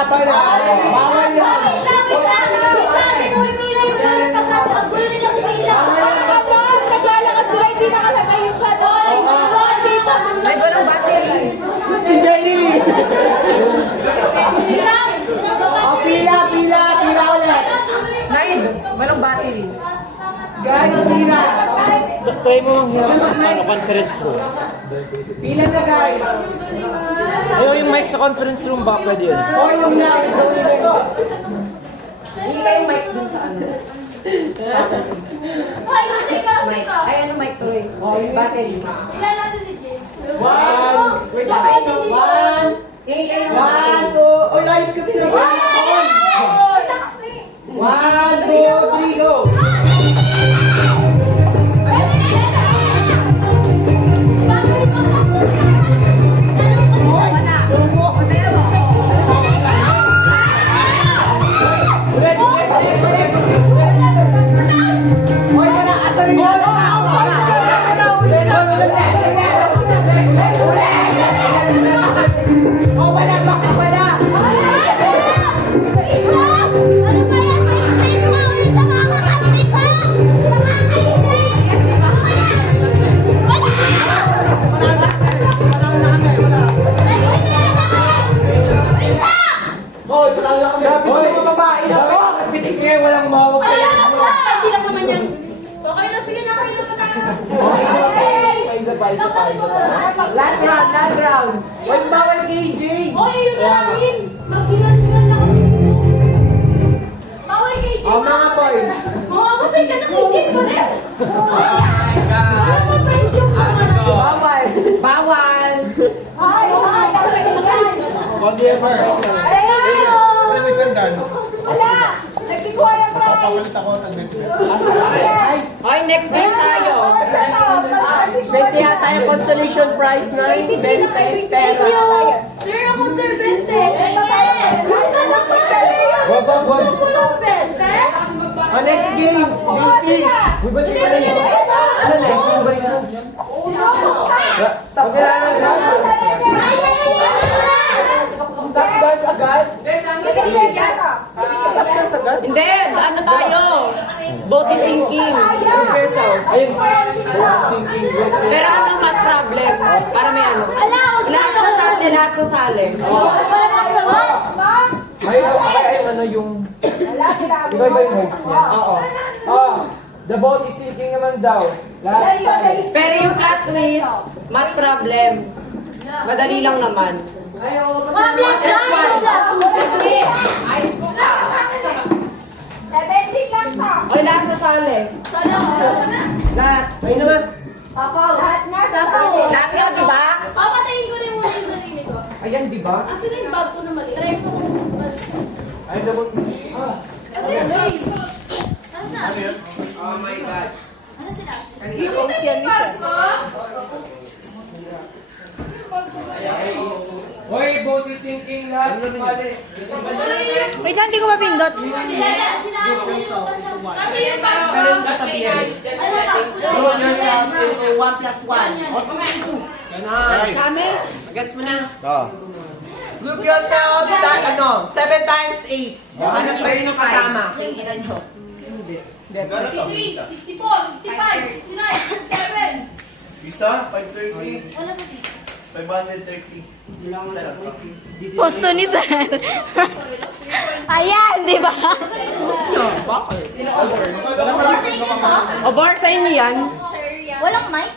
Bawal yan. Naglalakad sila, hindi nakalagay yung kadol. May walang battery. Si Jenny. Pila ulit. Nine, walang battery. Guys, pila. Try mo ang hirap sa conference room. Pila na guys. Ayaw yung mic sa conference room ba? Pwede yun. O yung mic. Hindi kayo mic dun sa ano. Ay, ano mic to eh? Battery. One, two. Oy, ayos kasi na. 1, 2, 3, go. Last round. Huwag bawal KJ. Oy, yun na namin! Maghilan-hilan na kami dito. Bawal kay Jim. Mga boy. Mamamatay ka na kay Jim pa rin. Ano ba price yung mga Bawal. Ay, All the ever. Walang isang dan. Wala! Nagtikuha ng price! Papalit ako ng network. Okay, next game tayo. 20 yata yung consolation prize na 20 pera. Sir, ako sir, 20. Yung ka na pa, sir. Gusto mo lang 20? Next game, DC. Hindi ba yun? Ano next? Ano ba yun? Hindi, ano tayo? Bote sinking. Ayun. Sinking. Pero ano mat problem? Para may ano? Lahat sasali. Ay, ano yung... Iba yung host niya. Oo. The boat is sinking naman daw. Lahat sa Pero yung plot twist, mat problem. Madali lang naman. Mga bless lang! Okay, lahat sasali. Lahat. Ay naman. Lahat na, sasali. Lahat yun, di ba? Papatayin ko rin muna yung sarili ko. Ayan, di ba? Kasi yung bag ko na mali. Try ko kung Ay, the boat. Kasi wait. Nasaan? Oh my God. Ano sila? Ikaw siya, Lisa. Hoy, boat is sinking lahat. Mali. Wait lang, hindi ko mapindot. Sila. Kasi yung bag ko. Ano ba? Roll yourself into 1 plus 1. O 2. Ganun. Kami? Gets mo na? Group yourself, 7 times 8. Hanap kayo ng kasama. 63, 64, 65, 69, 67. Isa, 530. Ano ba dito? 530. Isa lang pa. Posto ni Sir. Ayan, di ba? O, bar sa inyo yan. Walang mic?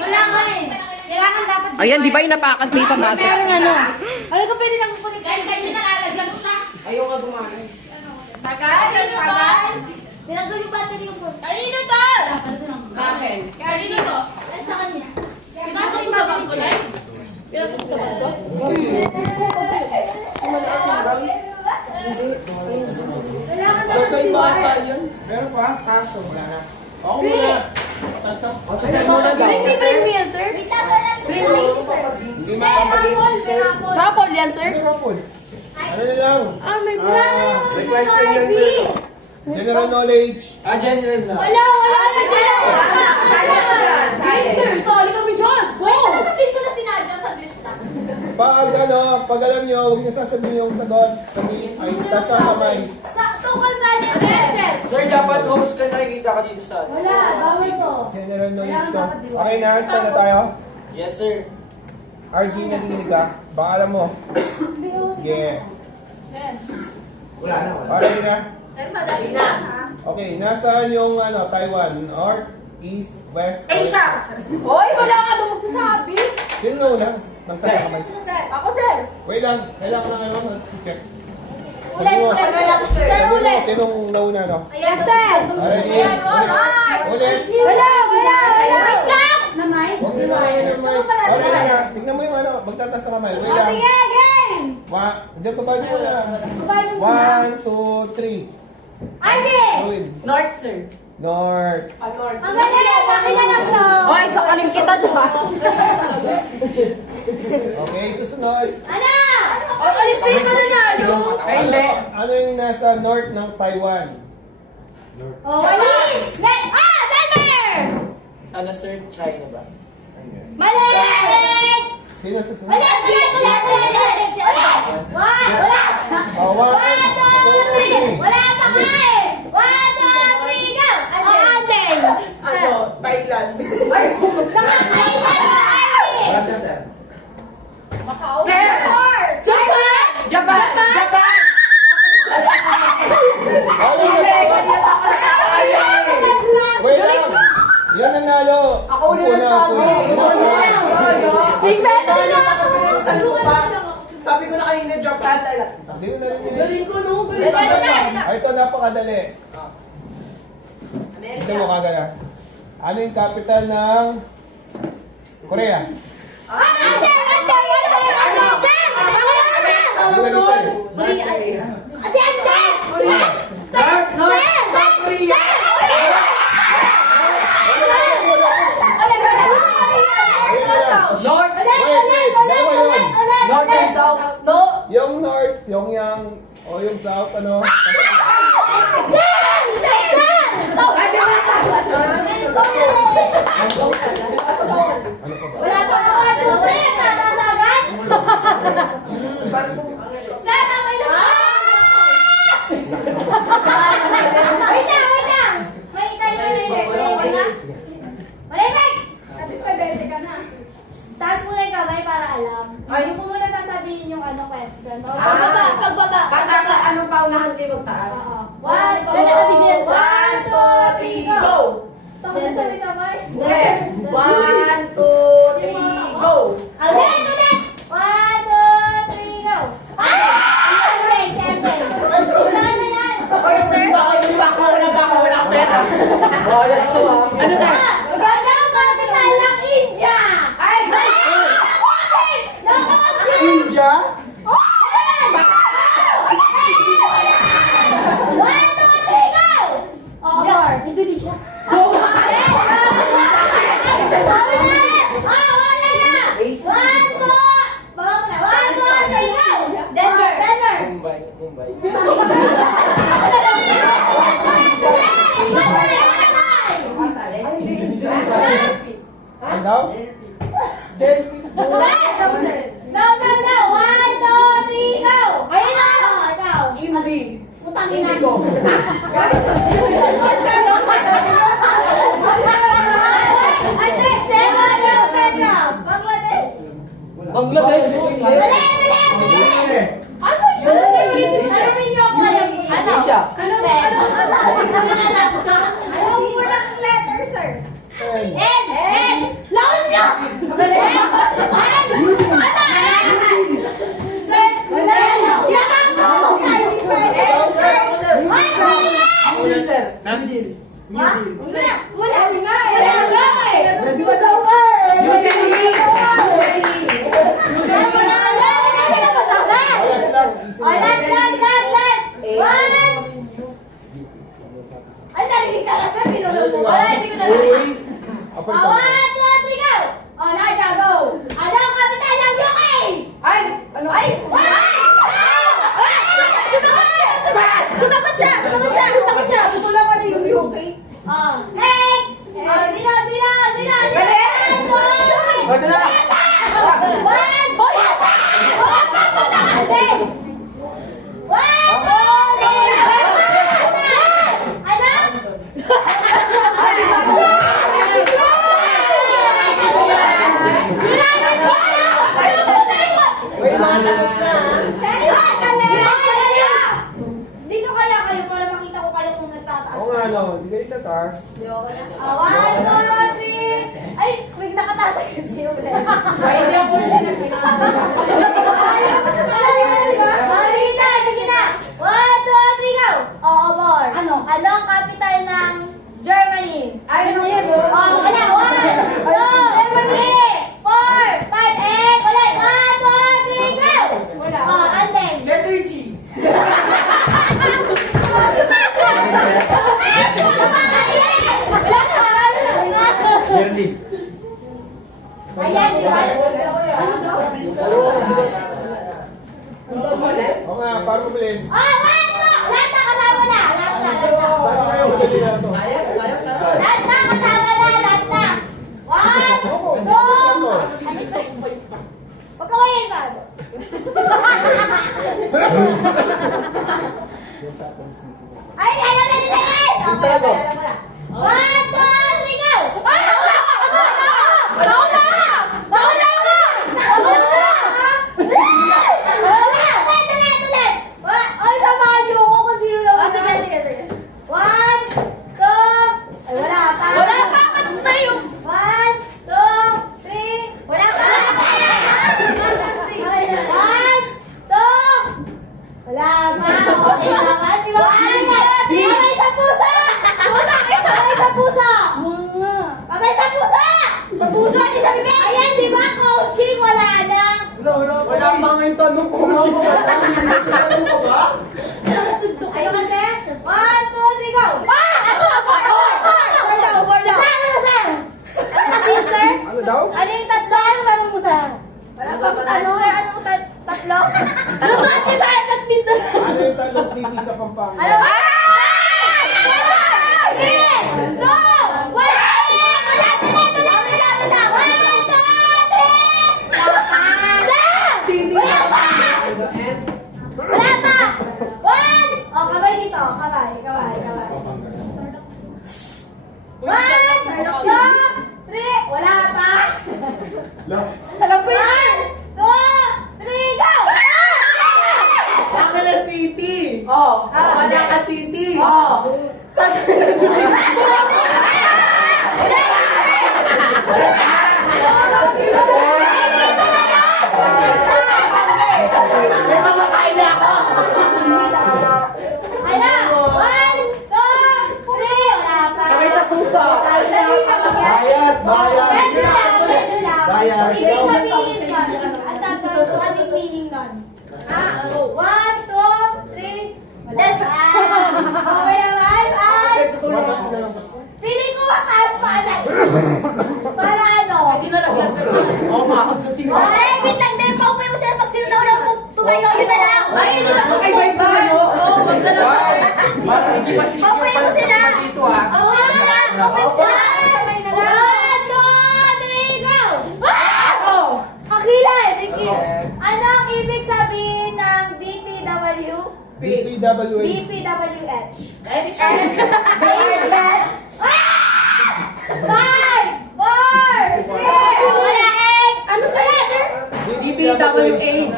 Wala nga eh. Kailangan dapat. Ayan, di ba yung napakan kayo sa matas? Meron ano. Alam ko pwede lang kukunin. Guys, ganyan na lalagyan ko siya. Ayaw ka bumain. Tagal. Tinanggal yung battery yung phone. Kanino to? Akin. Kanino to? Ano sa kanya? Pinasok ko sa bangko na yun. Pinasok ko sa bangko? Kailangan na natin yung Meron pa? Kaso, wala na. Ako muna. Tagsam. Bring me yan, sir. Bring me, sir. Hindi makapagin. Rapol yan, sir. Microphone. Ano na lang? Ah, may wala na yung May question yan, sir. General knowledge. General na. Wala na dyan. Sir, sorry kami dyan. Wait, nalabasin ko na si Nadia sa lista. Pag pag alam nyo, huwag nyo sasabihin yung sagot. Sabihin, ay, taas ang kamay. Tungkol saan yan, sir? Sir, dapat host ka nakikita ka dito sa... Wala, bawal to. General knowledge to. Okay na, stand na tayo. Yes, sir. RG, nalilig ka. Baka alam mo. Sige. Okay na. Sir, madali na, ha? Okay, nasaan yung Taiwan? North, East, West? Asia! Hoy, wala ka doon magsasabi. Sino na una? Nang taas ang kamay. Sir, Ako, sir. Wait lang. Kailangan lang ngayon. Check. ulit, sir. Sabi mo, Ulit. sinong nauna, no? Ayan, sir. Ready? Ulit. Wala. Wait lang! Na mic? Huwag nyo sabihin ng mic. Okay na nga. Tignan mo yung magtataas ang kamay. Wait lang. Sige, game! Hindi, babay mo na. Babae mo muna. 1, 2, 3. Arnie! Gawin. North, sir. North. Ang galing! Akin na lang to! Hoy, sakaling kita, diba? Okay, susunod. Ano? Alis na yung mananalo! Ano yung nasa north ng Taiwan? Oh, alis! Denver! Ano, sir? China ba? Mali! Sino susunod? Ulit! Wala! One, two, three. Wala pa nga eh! 1, 2, 3, go! Aden! Thailand. Sir. Sir! Japan! Japan! Japan! Ano Wait lang. Yan nanalo. Ako ulit na sabi. Sabi ko na kanina, Japan. Hindi mo narinig. Galing ko, no? Ay, ito napakadali. Ito mo kagaya. Ano yung capital ng Korea? North and South. No. Yung north, yung o yung south, ano? Ano pa ba? Wala pa ako ito, tatasagan? Sana may Wait lang! May time na Marimik! Satisfied ka na. Taas muna yung kamay para alam. Yung po muna sasabihin yung question. Pagbaba! Pagkasa, anong paunahan kayo magtaas? 1, 2, 3, go! Tapos sabay-sabay. 1, 2, 3, go! Ulit! 1, 2, 3, go! Wala na yan! Oy, sir, baka wala akong pera. Bolas to, ah. Ano na? Maganda ang capital ng India! Ay! India? 1, 2, 3, go! Indonesia. Wala na! 1, 2, baba mo na. 1, 2, 3, go! Denver! Mumbai. Ano daw? No! 1, 2, 3, go! Ayun na! Ikaw! Hindi. Putang ina. Indigo. Bangladesh. Ano yun? Sabihin niyo ako alam. Asia. Anong unang letter, sir? N. N! Laon niyo! Sir, yaman mo! Hindi pwede! Hindi, sir. Nandil. Kulang nga! Wala nga eh! Ready ba daw ka? Last! One! Ay, narinig ka na, sir. Pinulog mo. Wala, hindi ko narinig. Upper 1, 2, 3, go! Nadia, go! Ano ang kapital ng UK? Ay! Ano? Ay! Sumagot siya! Wala pa na yung UK. Hey! Sino? Wala na. One! Wala pa! Ulit! 1, 2, 3! Ano? May mga tapos na. Dito kaya kayo para makita ko kayo kung nagtataas. Oo nga, no. Hindi kayo tataas. 1, 2, 3! Ay, may nakataas agad si Ulit. Ay, hindi ako Sige na, sige na. 1, 2, 3, go! Oo, Bor. Ano? Ano ang capital ng Germany? Ay, ano yan? Oh, wala. 1, 2, 3, 4, 5, 8. Wala. 1, 2, 3, go! Wala. Oh, andeng. Letter G. Berlin. Ayan, di ba? Oo nga, para mabilis. Oh, 1, 2. Lahat na kasama na. Lahat na. Saan kayo? Chali na to. Lahat na kasama na. Lahat na. 1, 2. Ano sa points pa? Huwag ka kayo ba? Ay, alam na nila yan! Okay, alam mo na. 1, 2, 3, go! Naula! Naula ka! Ulit! Ay, samahan niyo ako kung sino na. Sige. 1, 2, ay wala pa. Wala pa! Ano na yung... 1, 2, 3, wala pa. 1, 2, wala pa. Okay naman, di ba? Kamay sa pusa! Kamay sa pusa! Kamay sa pusa! Sa pusa, di sa bibig! Ayan, di ba? Coaching, wala na. Wala pa nga yung tanong ko. Tanong ko ba? Ayo kasi? 1, 2, 3, go! Abort daw! Ano kasi, sir? Ano daw? Ano yung tatlo? Ano tanong mo, sir? Wala pa tanong. Sir, anong tatlo? Lusot niyo sa isang pinto. Ano yung talong city sa Pampanga? Ano? No! Wala! Sini. Wala pa! Wala pa! 1! Oh, kamay dito. Kamay. 1, 2, 3, wala pa! Alam ko yan! 1, 2, 3, go! Bangala City. Oh. Manaka City. Oh. Saan ka na City? May mamakain na ako. Ala! 1, 2, 3, wala pa! Kamay sa puso. Bias! Medyo lang. Bias. Ibig sabihin nun, ang tagal ko, anong meaning nun? 1, 2, 3, wala pa! Okay naman, Matas na lang. Piling ko mataas pa, anak. Para ano? Hindi malaglag ka dyan. Oo, makakot mo si Ay, wait lang din. Pauwi mo sila pag sino na unang tumayo. Yun na lang. Ay, hindi na ako kay Boy Boy. Oo, wag na lang. Para hindi masikip Pauwi mo sila. dito ah. Pauwi mo sila. Sabay na lang. 1, 2, 3, go! Ako! Akila, sige. Ano ang ibig sabihin ng DPW? DPWH. DPWH. Excuse me. 5, 4, 3, wala eh! Ano sa letter? DPWH.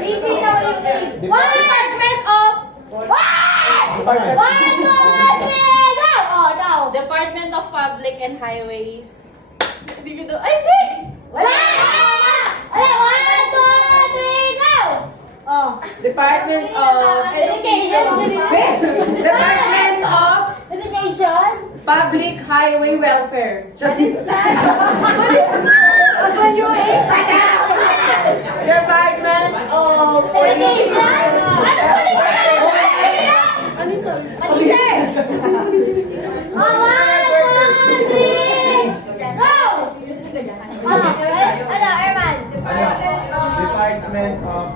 DPWH. Department of... What? 1, 2, 3, go! Oh, go! Department of Public and Highways. Hindi ko daw... Ay, hindi! Wala! Wala! 1, 2, 3, go! Oh. Department of Education. Department of Education. Public Highway Welfare. Department of Education. Ano, sir? Oh, 1, 2, 3, go! Ano, Erman? Department of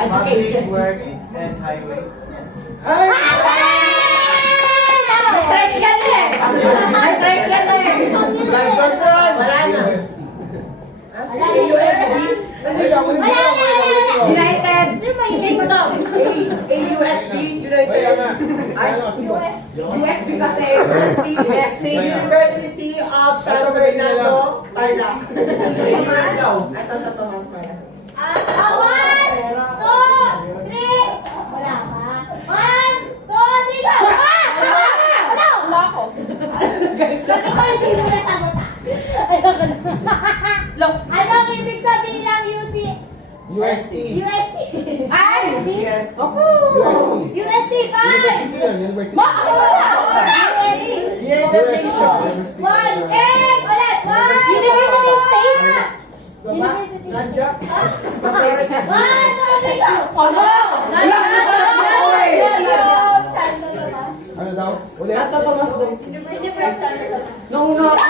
Education. Public Works and Highways. Strike yan eh! Strike yan eh! Blood control. Wala na. Wala na. Ay, ako yung Wala na. United! Fernando Tarlac. At Santo Tomas pa yan. 1, 2, 3. Wala pa. 1, 2, 3, go! Wala ako. Ikaw hindi mo nasagot ah. Long. Anong ibig sabihin ng UST. UST? Ay! Yes. UST. UST, 5! University yun, university. Ma, ako wala! United Nations. 1, 8! Ulit! 1! University State! University Nandiyan. 1, 2, 3, go! Ano? Santo Tomas. Ano daw? Ulit. Santo Tomas daw. University of Santo Tomas. Nauna ako.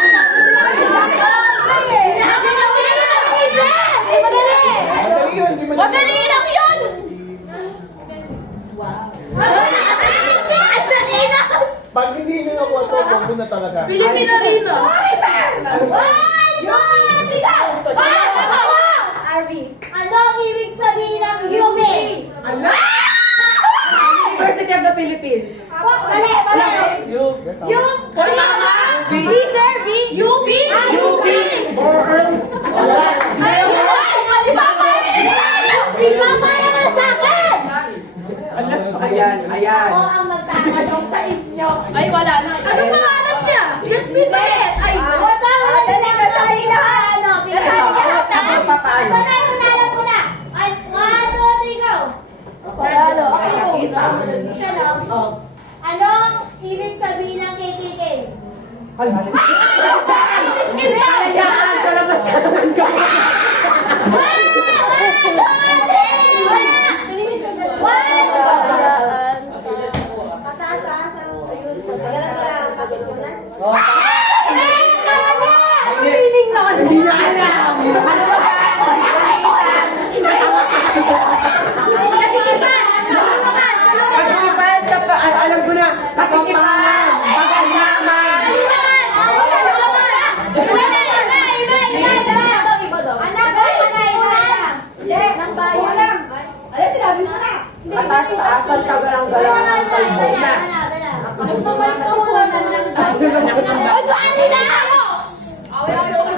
Madali yun, di madali. Madali lang yun! Pag hindi nyo nakuha to, wag mo na talaga. Pilipino rin ah. Ano ang ibig sabihin ng UP? University of the Philippines. Mali, mali. UP. B, sir, B. UP. UP. Di ba kaya ka sa akin? Ayan, ayan. Ako ang magtatanong sa inyo. Ay, wala na. Ano pangalan niya? Jasmine Malet. Ay, wala mo na lang sa ilahan. Ano, pinasali ka lahat na. Ito na, alam ko na. 1, 2, 3, go. Panalo. Siya na. Anong ibig sabihin ng KKK? Ayan, sa labas ka naman ka. Hindi niya alam. Pagkikipan ka pa, alam ko na. Kakikipan. Pagkanaman. Atas-asan tagalang-galang ng kalbo na.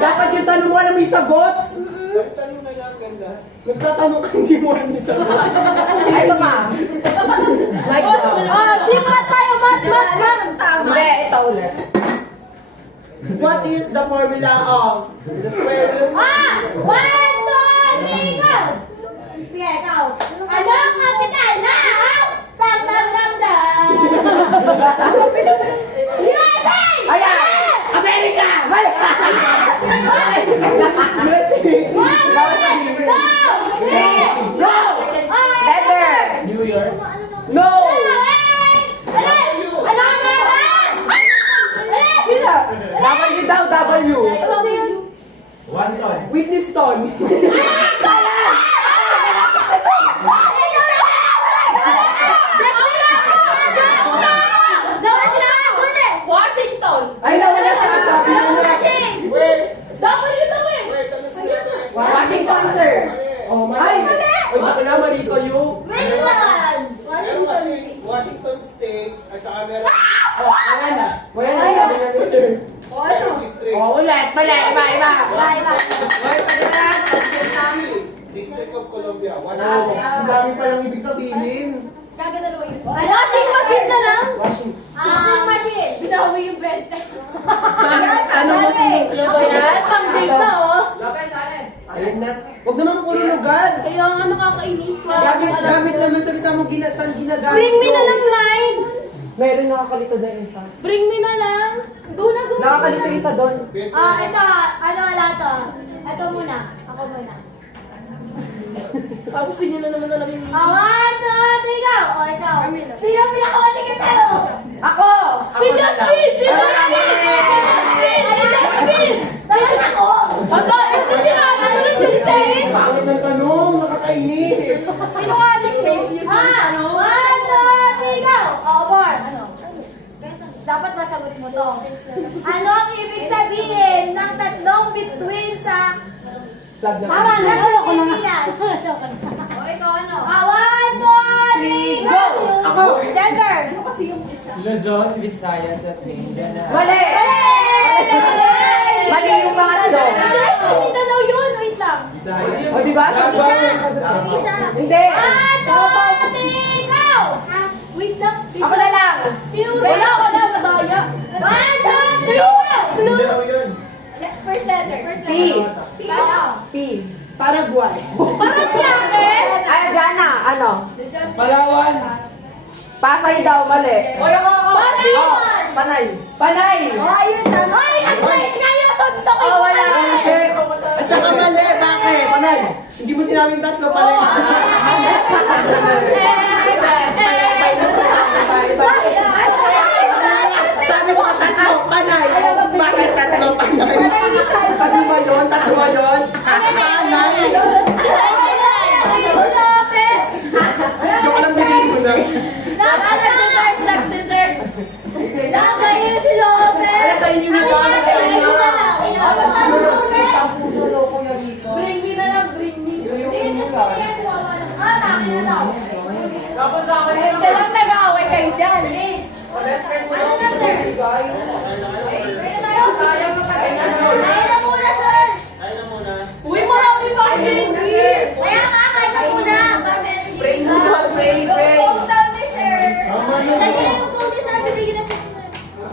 Dapat yung tanong mo alam mo yung sagot. Tanong na lang, ganda. Nagtatanong ka hindi mo alam yung sagot. Ay, ito ma. Like Sipat tayo, mat. Hindi, ito ulit. What is the formula of the square root? 1, 2, 3, go! Sige, ikaw. Ano ang kapital na Dang-dang-dang-dang! USA! Ayan! America! Wala! USA! 1, 2, 3, go! Letter! New York? No! W daw, W. Whitney-Stone. Washington. Ay, nawala siya kasabi. Wait! W daw eh. Wait, ano sa letter? Washington, sir. Oh, ay! Uy, baka na mali kayo. Meron kasi Washington State at saka meron Wala na. Wala na sabi na ni sir. meron district. Oh, ulit. Mali, iba. District of Columbia. Oh, Washington. ang dami pa lang ibig sabihin. Washing machine na lang? Washington. Washing machine. Binawi yung bed. Ano mo Ano ba yan? Pang-date na oh. Ayun na. Huwag naman puro lugar. Kaya nga nakakainis. Gamit naman sa mo saan ginagamit Bring me ko. na lang line. Meron nakakalito na isa. Bring me na lang. Go na, go. Nakakalito isa doon. Ito, ano wala to? Ito muna. Ako muna. Tapos din na naman na lang yung 1, 2, 3, go! O, ikaw. Sino pinakamasikip pero? Ako! Si Jasmine! Si Jasmine! Si Jasmine! Dapat ako! Aba, ito sinabi ko na Jasmine! Pangit ng tanong, nakakainis. Sinungaling eh. Ha! 1, 2, 3, go! O, Bor. Dapat masagot mo to. Ano ang ibig sabihin ng tatlong between sa Flag na. Tama na, ako na nga. O, ikaw ano? 1, 2, 3, go! Ako! Denver! Luzon, Visayas, at Mindanao. Mali! Mali! O, di ba? Isa. Hindi. 1, 2, 3, go! Wait lang. Ako na lang. Wala, madaya. 1, 2, 3, go! Hindi daw yun. First letter. P. P. Paraguay. Ay, Jana, ano? Palawan. Pasay daw, mali. Wala ko ako. Oh, panay. Panay. Ayun na. Ay, ang salit nga yung suntok. Oh, wala. At saka mali, bakit? Panay. Hindi mo sinabing tatlo, panay. Sabi ko tatlo, panay. Bakit tatlo, panay? Tatlo ba yun? Tatlo ba yun? Panay. Joke lang bigay mo na. Nag-search. Nakayo si Lopez. Kaya sa inyo na gamit kayo na. Bring me na lang, bring me. Tapos sa akin, Kailan nag-aaway kayo dyan? Ano na, sir?